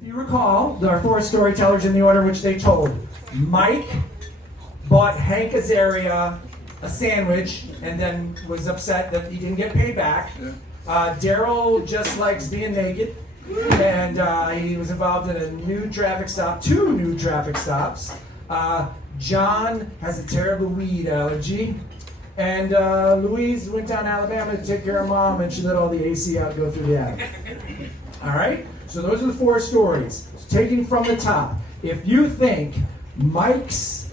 If you recall, there are four storytellers in the order which they told. Mike bought Hank Azaria a sandwich and then was upset that he didn't get paid back. Daryl just likes being naked, and he was involved in a new traffic stop, 2 new traffic stops. John has a terrible weed allergy. And Louise went down to Alabama to take care of Mom, and she let all the AC out go through the attic. All right? So those are the 4 stories. Taking from the top. If you think Mike's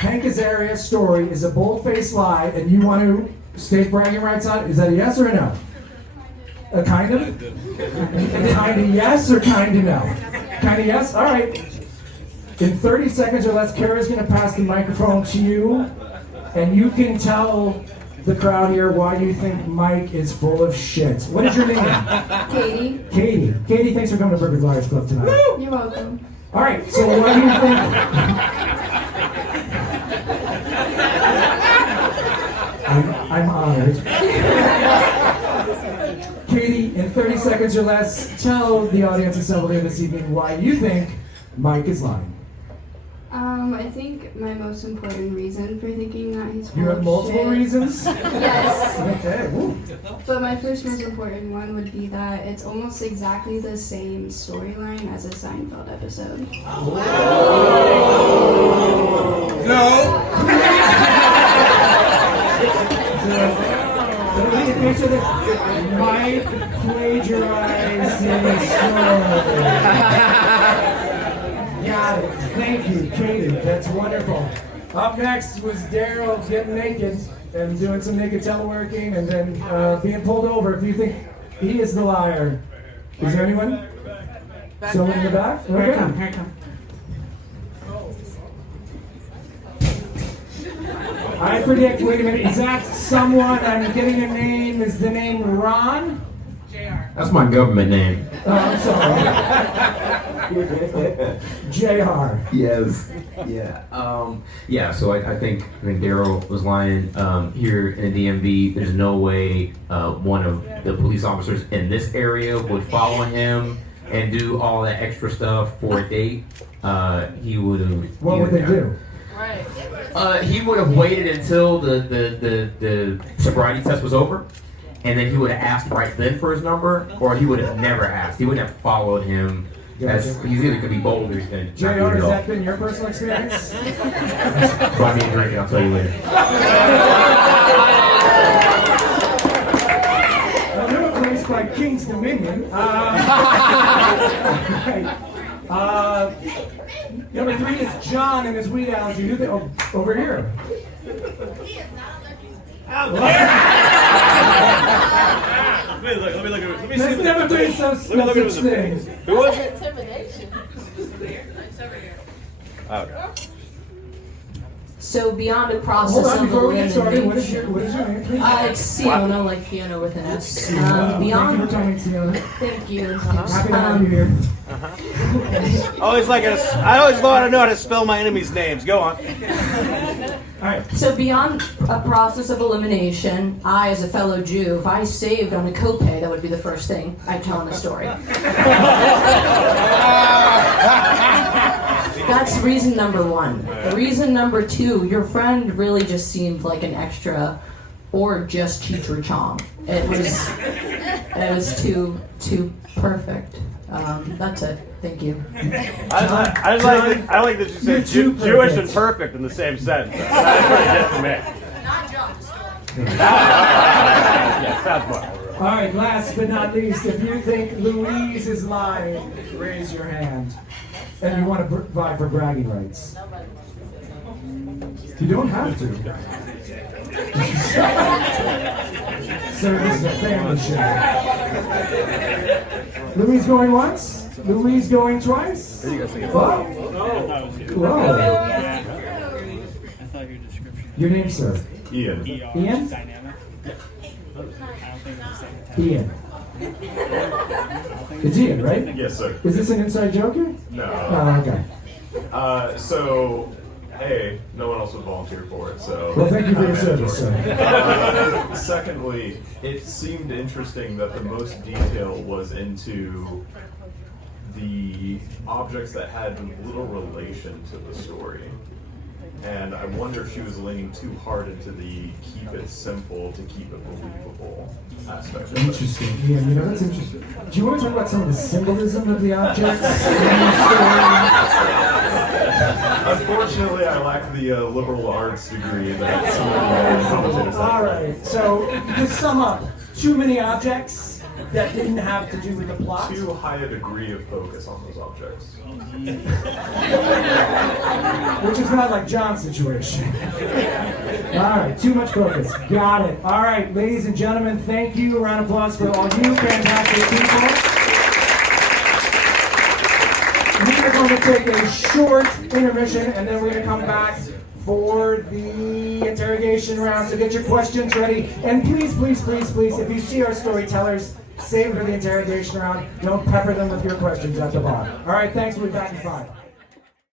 Hank Azaria story is a bold-faced lie and you want to state bragging rights on it, is that a yes or a no? A kind of? Kind of yes or kind of no? Kind of yes? All right. In 30 seconds or less, Kara's going to pass the microphone to you, and you can tell the crowd here why you think Mike is full of shit. What is your name? Katie. Katie. Katie, thanks for coming to Burger Liars Club tonight. You're welcome. All right, so what do you think? I'm honored. Katie, in 30 seconds or less, tell the audience assembled here this evening why you think Mike is lying. I think my most important reason for thinking that he's full You have of multiple shit. reasons? Yes. Okay, woo. But my first most important one would be that it's almost exactly the same storyline as a Seinfeld episode. No. Mike plagiarized his story. Got it. Thank you, Katie. That's wonderful. Up next was Daryl getting naked and doing some naked teleworking and then being pulled over. If you think he is the liar, is there anyone? Someone in the back? Okay. Here I come. I predict, wait a minute, is that someone, I'm getting a name, is the name Ron? That's my government name. Oh, I'm sorry. JR. Yes. Yeah. So I think Daryl was lying. Here in the DMV, there's no way one of the police officers in this area would follow him and do all that extra stuff for a date. He would have. What would they do? He would have waited until the sobriety test was over, and then he would have asked right then for his number, or he would have never asked. He wouldn't have followed him. He's either going to be bold or he's going to JR, not do it has at all. that been your personal experience? Buy me a drink and I'll tell you later. A little place by King's Dominion. Number 3 is John and his weed allergy. Who they, oh, over here. Let me look. Let me see. There's never been no such thing. Who was it? Intimidation. Okay. So beyond a Hold process on, of before we get started, what elimination, is your name, please? it's Siona, like Fiona with an S. Thank you Beyond, for coming, Sienna. thank you. Happy to have you here. I always want to know how to spell my enemies' names. Go on. All right. So beyond a process of elimination, I, as a fellow Jew, if I saved on a copay, that would be the first thing I'd tell in the story. That's reason number 1. Reason number 2, your friend really just seemed like an extra, or just Cheech or Chong. It was too perfect. That's it. Thank you. I like that you said Jewish and perfect in the same sentence. That's pretty good for me. Not jokes. Yeah, sounds fun. All right, last but not least, if you think Louise is lying, raise your hand. And you want to vie for bragging rights. You don't have to. Sir, this is a family show. Louise going once? Louise going twice? Whoa. Whoa. Your name, sir? Ian. Ian? Ian. It's Ian, right? Yes, sir. Is this an inside joke here? No. Oh, okay. So, hey, no one else would volunteer for it, so. Well, thank you for your I'm service, mandatory. sir. Secondly, it seemed interesting that the most detail was into the objects that had little relation to the story. And I wonder if she was leaning too hard into the keep it simple to keep it believable aspect of it. Interesting. Yeah, you know, that's interesting. Do you want to talk about some of the symbolism of the objects? Unfortunately, I lack the liberal arts degree that some of the commentators have. All right, so just sum up. Too many objects that didn't have to do with the plot. Too high a degree of focus on those objects. Which is not like John's situation. All right, too much focus. Got it. All right, ladies and gentlemen, thank you. A round of applause for all you fantastic people. We are going to take a short intermission, and then we're going to come back for the interrogation round. So get your questions ready. And please, please, please, please, if you see our storytellers, save it for the interrogation round. Don't pepper them with your questions at the bottom. All right, thanks. We'll be back in 5.